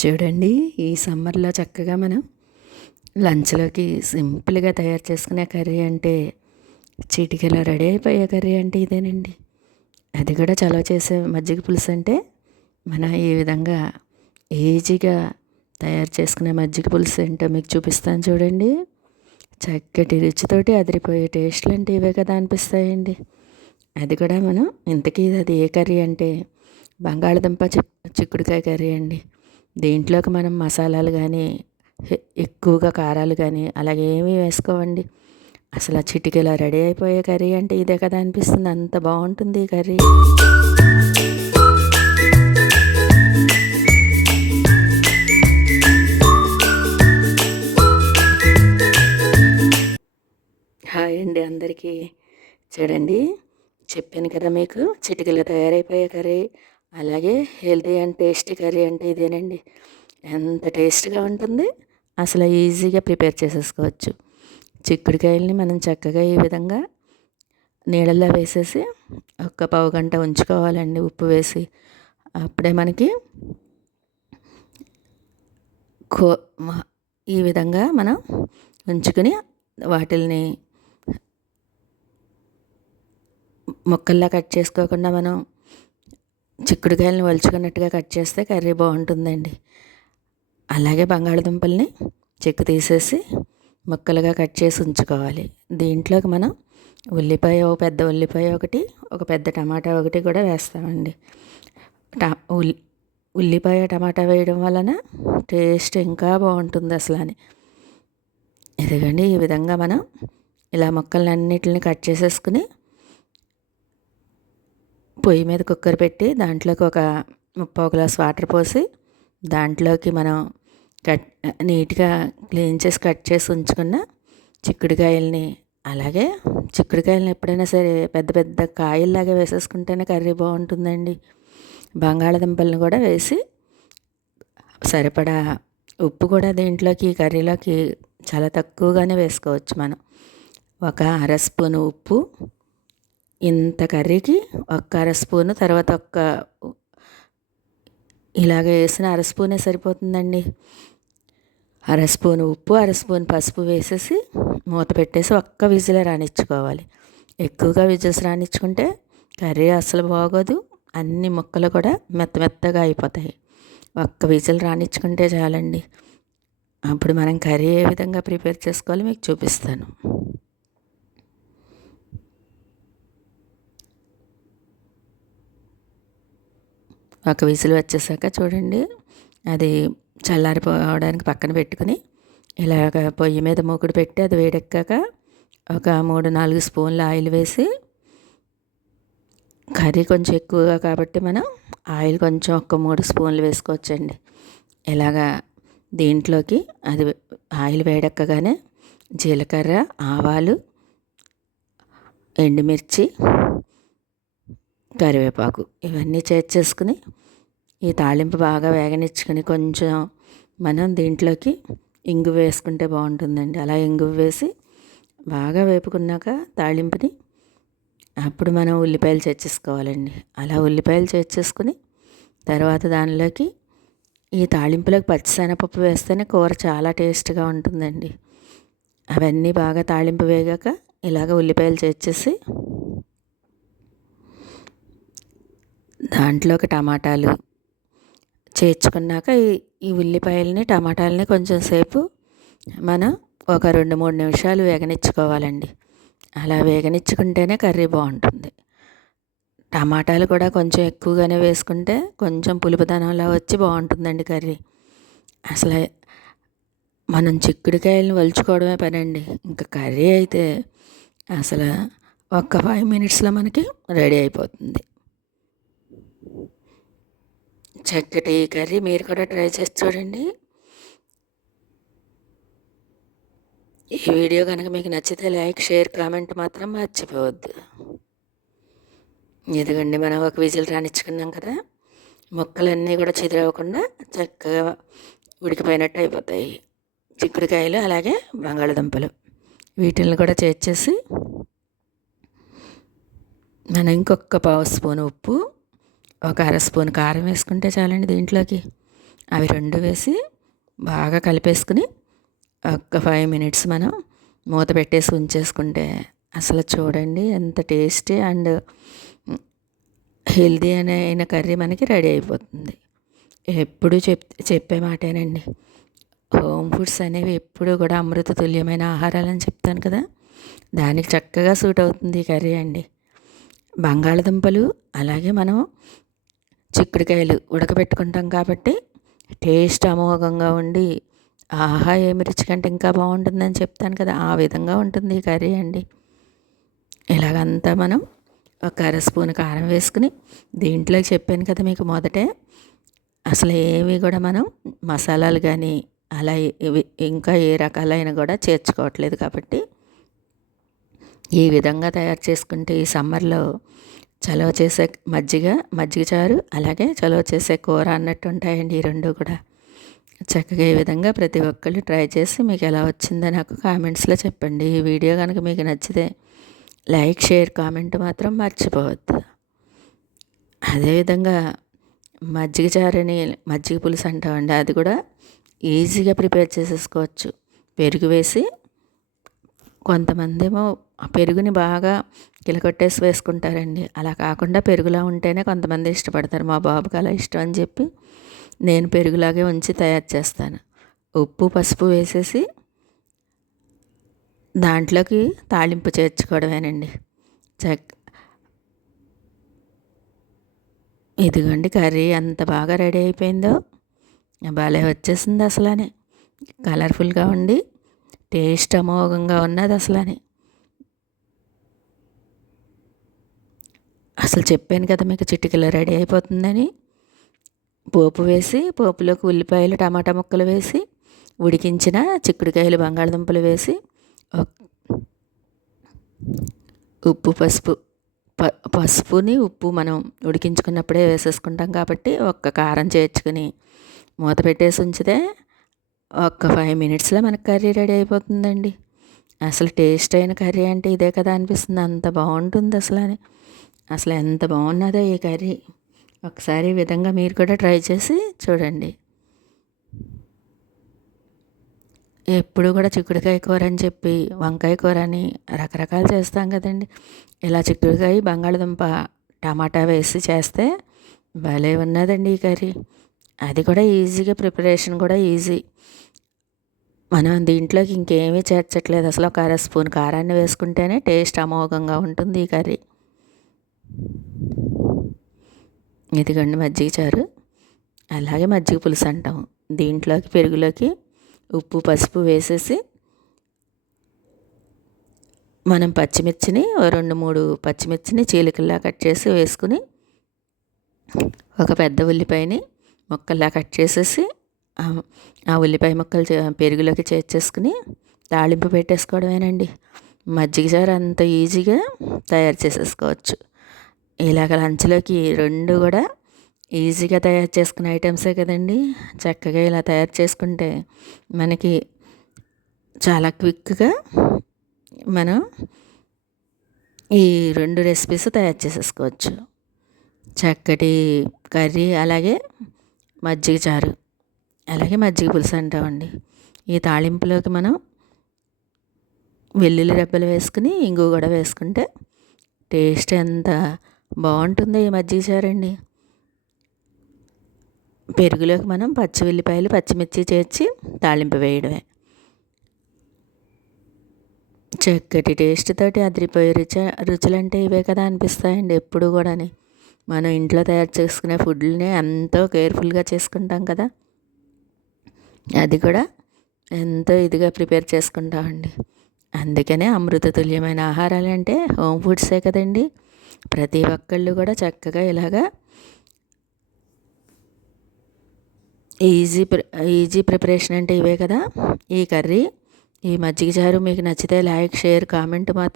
చూడండి, ఈ సమ్మర్లో చక్కగా మనం లంచ్లోకి సింపుల్గా తయారు చేసుకునే కర్రీ అంటే చిటికెలో రెడీ అయిపోయే కర్రీ అంటే ఇదేనండి. అది కూడా చలవ చేసే మజ్జిగ పులుసు అంటే మనం ఈ విధంగా ఈజీగా తయారు చేసుకునే మజ్జిగ పులుసు ఏంటో మీకు చూపిస్తాను చూడండి. చక్కటి రుచితోటి అదిరిపోయే టేస్ట్లు అంటే ఇవే కదా అనిపిస్తాయండి. అది కూడా మనం ఇంతకీ అది ఏ కర్రీ అంటే బంగాళదుంప చిక్కుడుకాయ కర్రీ అండి. దీంట్లోకి మనం మసాలాలు కానీ ఎక్కువగా కారాలు కానీ అలాగే ఏమీ వేసుకోవండి. అసలు ఆ చిటికెలా రెడీ అయిపోయే కర్రీ అంటే ఇదే కదా అనిపిస్తుంది. అంత బాగుంటుంది ఈ కర్రీ. హాయ్ అండి అందరికీ. చూడండి, చెప్పాను కదా మీకు చిటికెలా తయారైపోయే కర్రీ, అలాగే హెల్తీ అండ్ టేస్టీ కర్రీ అంటే ఇదేనండి. ఎంత టేస్ట్గా ఉంటుంది, అసలు ఈజీగా ప్రిపేర్ చేసేసుకోవచ్చు. చిక్కుడుకాయలని మనం చక్కగా ఈ విధంగా నీళ్ళల్లో వేసేసి ఒక పావు గంట ఉంచుకోవాలండి ఉప్పు వేసి. అప్పుడే మనకి ఈ విధంగా మనం ఉంచుకొని వాటిల్ని ముక్కల్లా కట్ చేసుకోకుండా మనం చిక్కుడుకాయలను వలుచుకున్నట్టుగా కట్ చేస్తే కర్రీ బాగుంటుందండి. అలాగే బంగాళదుంపల్ని చెక్కు తీసేసి ముక్కలుగా కట్ చేసి ఉంచుకోవాలి. దీంట్లోకి మనం ఉల్లిపాయ, ఒక పెద్ద ఉల్లిపాయ ఒకటి, ఒక పెద్ద టమాటా ఒకటి కూడా వేస్తామండి. ఉల్లిపాయ టమాటా వేయడం వలన టేస్ట్ ఇంకా బాగుంటుంది అసలు అని. ఇదిగండి, ఈ విధంగా మనం ఇలా ముక్కలన్నిటిని కట్ చేసేసుకుని పొయ్యి మీద కుక్కర్ పెట్టి దాంట్లోకి ఒక 3/4 గ్లాస్ వాటర్ పోసి దాంట్లోకి మనం నీట్గా క్లీన్ చేసి కట్ చేసి ఉంచుకున్న చిక్కుడుకాయలని, అలాగే చిక్కుడుకాయలను ఎప్పుడైనా సరే పెద్ద పెద్ద కాయల్లాగా వేసేసుకుంటేనే కర్రీ బాగుంటుందండి. బంగాళదుంపలను కూడా వేసి సరిపడా ఉప్పు కూడా దీంట్లోకి కర్రీలోకి చాలా తక్కువగానే వేసుకోవచ్చు మనం. ఒక 1/2 స్పూను ఉప్పు, ఇంత కర్రీకి ఒక 1/2 స్పూను, తర్వాత ఇలాగ వేసిన 1/2 స్పూనే సరిపోతుందండి. 1/2 స్పూను ఉప్పు, 1/2 స్పూన్ పసుపు వేసేసి మూత పెట్టేసి ఒక్క విజిల్ రానిచ్చుకోవాలి. ఎక్కువగా విజిల్స్ రానిచ్చుకుంటే కర్రీ అస్సలు బాగోదు, అన్ని ముక్కలు కూడా మెత్తగా అయిపోతాయి. ఒక్క విజిల్ రానిచ్చుకుంటే చాలండి. అప్పుడు మనం కర్రీ ఏ విధంగా ప్రిపేర్ చేసుకోవాలో మీకు చూపిస్తాను. ఒక విజిల్ వచ్చేసాక చూడండి, అది చల్లారిపోవడానికి పక్కన పెట్టుకుని ఇలాగ పొయ్యి మీద మూకుడు పెట్టి అది వేడెక్కాక ఒక 3-4 స్పూన్ల ఆయిల్ వేసి, కర్రీ కొంచెం ఎక్కువగా కాబట్టి మనం ఆయిల్ కొంచెం ఒక 3 స్పూన్లు వేసుకోవచ్చండి. ఇలాగా దీంట్లోకి అది ఆయిల్ వేడెక్కగానే జీలకర్ర, ఆవాలు, ఎండుమిర్చి, కరివేపాకు ఇవన్నీ చేర్చేసుకుని ఈ తాళింపు బాగా వేగనిచ్చుకుని కొంచెం మనం దీంట్లోకి ఇంగు వేసుకుంటే బాగుంటుందండి. అలా ఇంగు వేసి బాగా వేపుకున్నాక తాళింపుని అప్పుడు మనం ఉల్లిపాయలు చేర్చేసుకోవాలండి. అలా ఉల్లిపాయలు చేర్చేసుకుని తర్వాత దానిలోకి ఈ తాళింపులోకి పచ్చిశనగపప్పు వేస్తేనే కూర చాలా టేస్ట్గా ఉంటుందండి. అవన్నీ బాగా తాళింపు వేగాక ఇలాగ ఉల్లిపాయలు చేర్చేసి దాంట్లోకి టమాటాలు చేర్చుకున్నాక ఈ ఉల్లిపాయలని టమాటాలని కొంచెం సేపు మనం ఒక 2-3 నిమిషాలు వేగనిచ్చుకోవాలండి. అలా వేగనిచ్చుకుంటేనే కర్రీ బాగుంటుంది. టమాటాలు కూడా కొంచెం ఎక్కువగానే వేసుకుంటే కొంచెం పులుపుదనంలా వచ్చి బాగుంటుందండి కర్రీ. అసలు మనం చిక్కుడుకాయలను వలుచుకోవడమే పనండి. ఇంకా కర్రీ అయితే అసలు ఒక్క 5 మినిట్స్లో మనకి రెడీ అయిపోతుంది. చక్కటి కర్రీ మీరు కూడా ట్రై చేసి చూడండి. ఈ వీడియో కనుక మీకు నచ్చితే లైక్, షేర్, కామెంట్ మాత్రం మర్చిపోవద్దు. ఇదిగండి, మనం ఒక విజిల్ రానిచ్చుకున్నాం కదా, ముక్కలన్నీ కూడా చెదిరవ్వకుండా చక్కగా ఉడికిపోయినట్టు అయిపోతాయి చిక్కుడుకాయలు, అలాగే బంగాళదుంపలు. వీటిని కూడా చేర్చేసి మనం ఇంకొక 1/2 స్పూన్ ఉప్పు, ఒక 1/2 స్పూన్ కారం వేసుకుంటే చాలండి దీంట్లోకి. అవి 2 వేసి బాగా కలిపేసుకుని ఒక్క 5 మినిట్స్ మనం మూత పెట్టేసి ఉంచేసుకుంటే అసలు చూడండి ఎంత టేస్టీ అండ్ హెల్దీ అయిన కర్రీ మనకి రెడీ అయిపోతుంది. ఎప్పుడూ చెప్పే మాటేనండి. హోమ్ ఫుడ్స్ అనేవి ఎప్పుడూ కూడా అమృత తుల్యమైన ఆహారాలని చెప్తాను కదా, దానికి చక్కగా సూట్ అవుతుంది ఈ కర్రీ అండి. బంగాళదుంపలు అలాగే మనం చిక్కుడుకాయలు ఉడకబెట్టుకుంటాం కాబట్టి టేస్ట్ అమోఘంగా ఉండి ఆహా ఏమి రుచి కంటే ఇంకా బాగుంటుందని చెప్తాను కదా, ఆ విధంగా ఉంటుంది ఈ కర్రీ అండి. ఇలాగంతా మనం ఒక అర స్పూన్ కారం వేసుకుని దీంట్లోకి చెప్పాను కదా మీకు మొదటే, అసలు ఏవి కూడా మనం మసాలాలు కానీ అలా ఇవి ఇంకా ఏ రకాలైన కూడా చేర్చుకోవట్లేదు కాబట్టి ఈ విధంగా తయారు చేసుకుంటే ఈ సమ్మర్లో చలవ చేసే మజ్జిగ చారు అలాగే చలవ చేసే కూర అన్నట్టు ఉంటాయండి ఈ రెండు కూడా. చక్కగా ఈ విధంగా ప్రతి ఒక్కళ్ళు ట్రై చేసి మీకు ఎలా వచ్చిందో నాకు కామెంట్స్లో చెప్పండి. ఈ వీడియో కనుక మీకు నచ్చితే లైక్, షేర్, కామెంట్ మాత్రం మర్చిపోవద్దు. అదేవిధంగా మజ్జిగ చారని మజ్జిగ పులుసు అంటామండి, అది కూడా ఈజీగా ప్రిపేర్ చేసేసుకోవచ్చు. పెరుగు వేసి కొంతమంది ఏమో పెరుగుని బాగా కిలకొట్టేసి వేసుకుంటారండి. అలా కాకుండా పెరుగులా ఉంటేనే కొంతమంది ఇష్టపడతారు. మా బాబుకి అలా ఇష్టం అని చెప్పి నేను పెరుగులాగే ఉంచి తయారు చేస్తాను. ఉప్పు, పసుపు వేసేసి దాంట్లోకి తాళింపు చేర్చుకోవడమేనండి. ఇదిగోండి కర్రీ ఎంత బాగా రెడీ అయిపోయిందో, భలే వచ్చేసింది అసలని. కలర్ఫుల్గా ఉండి టేస్ట్ అమోఘంగా ఉన్నది అసలని. అసలు చెప్పాను కదా మీకు చిటికలో రెడీ అయిపోతుందని. పోపు వేసి పోపులోకి ఉల్లిపాయలు, టమాటా ముక్కలు వేసి ఉడికించిన చిక్కుడుకాయలు, బంగాళదుంపలు వేసి ఉప్పు, పసుపుని ఉప్పు మనం ఉడికించుకున్నప్పుడే వేసేసుకుంటాం కాబట్టి ఒక్క కారం చేర్చుకుని మూత పెట్టేసి ఉంచితే ఒక్క 5 మినిట్స్లో మనకు కర్రీ రెడీ అయిపోతుందండి. అసలు టేస్ట్ అయిన కర్రీ అంటే ఇదే కదా అనిపిస్తుంది, అంత బాగుంటుంది అసలని. అసలు ఎంత బాగున్నదో ఈ కర్రీ. ఒకసారి ఈ విధంగా మీరు కూడా ట్రై చేసి చూడండి. ఎప్పుడు కూడా చిక్కుడుకాయ కూర అని చెప్పి వంకాయ కూర అని రకరకాలు చేస్తాం కదండి. ఇలా చిక్కుడుకాయ, బంగాళదుంప, టమాటా వేసి చేస్తే భలే ఉన్నదండి ఈ కర్రీ. అది కూడా ఈజీగా, ప్రిపరేషన్ కూడా ఈజీ. మనం దీంట్లోకి ఇంకేమీ చేర్చట్లేదు. అసలు ఒక అర స్పూన్ కారాన్ని వేసుకుంటేనే టేస్ట్ అమోఘంగా ఉంటుంది ఈ కర్రీ. ఇదిగోండి మజ్జిగ చారు, అలాగే మజ్జిగ పులుసు అంటాము. దీంట్లోకి పెరుగులోకి ఉప్పు, పసుపు వేసేసి మనం పచ్చిమిర్చిని 2-3 పచ్చిమిర్చిని చీలికల్లా కట్ చేసి వేసుకుని ఒక పెద్ద ఉల్లిపాయని ముక్కల్లా కట్ చేసేసి ఆ ఉల్లిపాయ ముక్కలు పెరుగులోకి చేర్చేసుకుని తాళింపు పెట్టేసుకోవడమేనండి. మజ్జిగ చారు అంత ఈజీగా తయారు చేసేసుకోవచ్చు. ఇలాగ లంచ్లోకి 2 కూడా ఈజీగా తయారు చేసుకునే ఐటమ్సే కదండి. చక్కగా ఇలా తయారు చేసుకుంటే మనకి చాలా క్విక్గా మనం ఈ 2 రెసిపీస్ తయారు చేసేసుకోవచ్చు. చక్కటి కర్రీ, అలాగే మజ్జిగ చారు, అలాగే మజ్జిగ పులుసు అంటామండి. ఈ తాళింపులోకి మనం వెల్లుల్లి రెబ్బలు వేసుకుని ఇంగువ కూడా వేసుకుంటే టేస్ట్ ఎంత బాగుంటుందో ఈ మజ్జిగ చారండి. పెరుగులోకి మనం పచ్చి ఉల్లిపాయలు, పచ్చిమిర్చి చేర్చి తాళింపు వేయడమే. చక్కటి టేస్ట్ తోటి అదిరిపోయే రుచులంటే ఇవే కదా అనిపిస్తాయండి ఎప్పుడు కూడాని. మనం ఇంట్లో తయారు చేసుకునే ఫుడ్ని ఎంతో కేర్ఫుల్గా చేసుకుంటాం కదా, అది కూడా ఎంతో ఇదిగా ప్రిపేర్ చేసుకుంటామండి. అందుకనే అమృత తుల్యమైన ఆహారాలు అంటే హోమ్ ఫుడ్సే కదండి. ప్రతి ఒక్కళ్ళు కూడా చక్కగా ఇలాగా ఈజీ ప్రిపరేషన్ అంటే ఇవే కదా ఈ కర్రీ. ఈ మజ్జిగ చారు మీకు నచ్చితే లైక్, షేర్, కామెంట్ మాత్రం